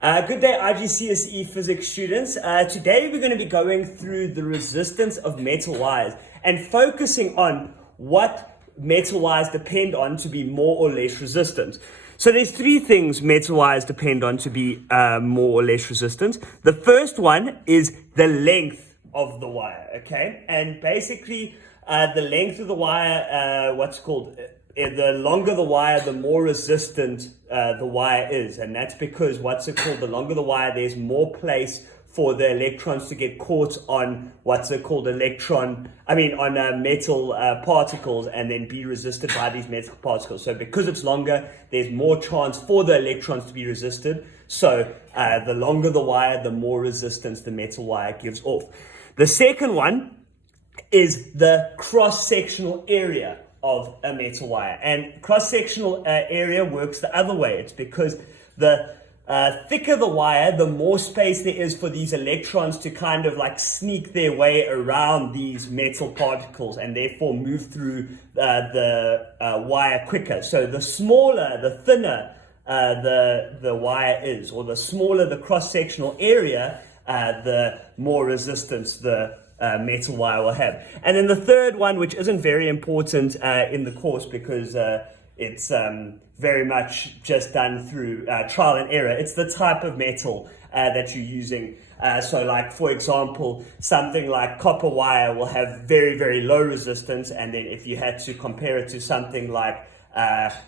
Good day, IGCSE physics students. Today we're going to be going through the resistance of metal wires and focusing on what metal wires depend on to be more or less resistant. So there's three things metal wires depend on to be more or less resistant. The first one is the length of the wire, okay? And basically the length of the wire, the longer the wire, the more resistant the wire is. And that's because the longer the wire, there's more place for the electrons to get caught on metal particles and then be resisted by these metal particles. So because it's longer, there's more chance for the electrons to be resisted. So the longer the wire, the more resistance the metal wire gives off. The second one is the cross-sectional area of a metal wire, and cross-sectional area works the other way. It's because the thicker the wire, the more space there is for these electrons to kind of like sneak their way around these metal particles and therefore move through the wire quicker. So the smaller, the thinner the wire is, or the smaller the cross-sectional area, the more resistance the metal wire will have. And then the third one, which isn't very important in the course because it's very much just done through trial and error, it's the type of metal that you're using. So like, for example, something like copper wire will have very, very low resistance, and then if you had to compare it to something like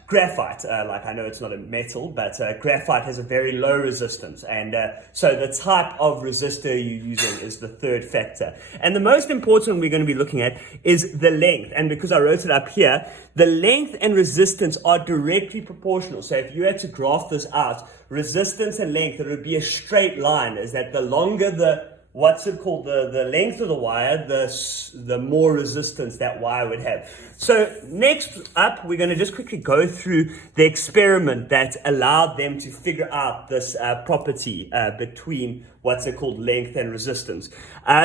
graphite, I know it's not a metal, but graphite has a very low resistance, and so the type of resistor you're using is the third factor. And the most important we're going to be looking at is the length, and because I wrote it up here, the length and resistance are directly proportional. So if you had to graph this out, resistance and length, it would be a straight line, is that the longer the length of the wire, the more resistance that wire would have. So next up, we're going to just quickly go through the experiment that allowed them to figure out this property between length and resistance.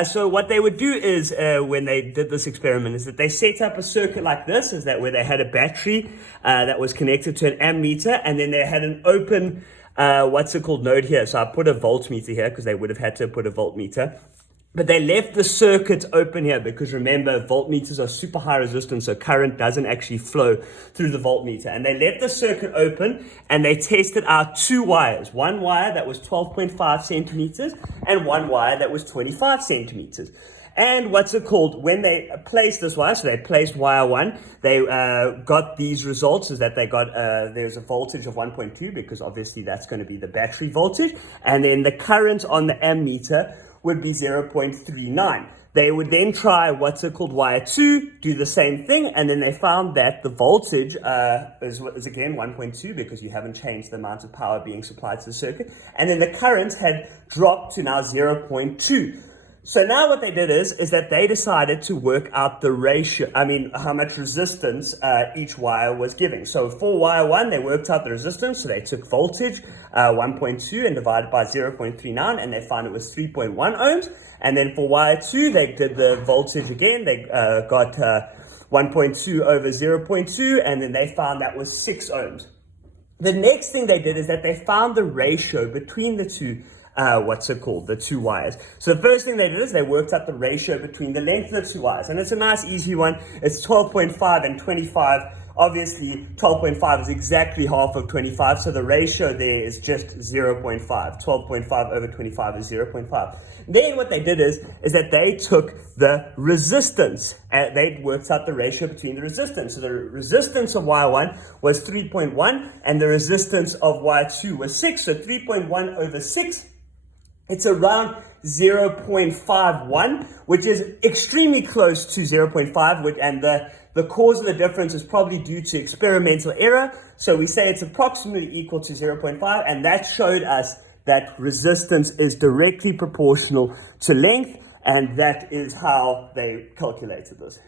So what they would do is, when they did this experiment, is that they set up a circuit like this, where they had a battery that was connected to an ammeter, and then they had an open node here. So I put a voltmeter here because they would have had to put a voltmeter. But they left the circuit open here because, remember, voltmeters are super high resistance, so current doesn't actually flow through the voltmeter. And they left the circuit open and they tested out two wires. One wire that was 12.5 centimeters and one wire that was 25 centimeters. And when they placed this wire, so they placed wire 1, they got these results, is that they got, there's a voltage of 1.2, because obviously that's going to be the battery voltage. And then the current on the ammeter would be 0.39. They would then try wire 2, do the same thing, and then they found that the voltage is again 1.2, because you haven't changed the amount of power being supplied to the circuit. And then the current had dropped to now 0.2. So now what they did is that they decided to work out the ratio, how much resistance each wire was giving. So for wire 1, they worked out the resistance. So they took voltage, 1.2, and divided by 0.39, and they found it was 3.1 ohms. And then for wire 2, they did the voltage again. They got 1.2 over 0.2, and then they found that was 6 ohms. The next thing they did is that they found the ratio between the two the two wires. So the first thing they did is they worked out the ratio between the length of the two wires. And it's a nice, easy one. It's 12.5 and 25. Obviously, 12.5 is exactly half of 25. So the ratio there is just 0.5. 12.5 over 25 is 0.5. Then what they did is that they took the resistance. They worked out the ratio between the resistance. So the resistance of wire 1 was 3.1 and the resistance of wire 2 was 6. So 3.1 over 6. It's around 0.51, which is extremely close to 0.5, and the cause of the difference is probably due to experimental error. So we say it's approximately equal to 0.5, and that showed us that resistance is directly proportional to length, and that is how they calculated this.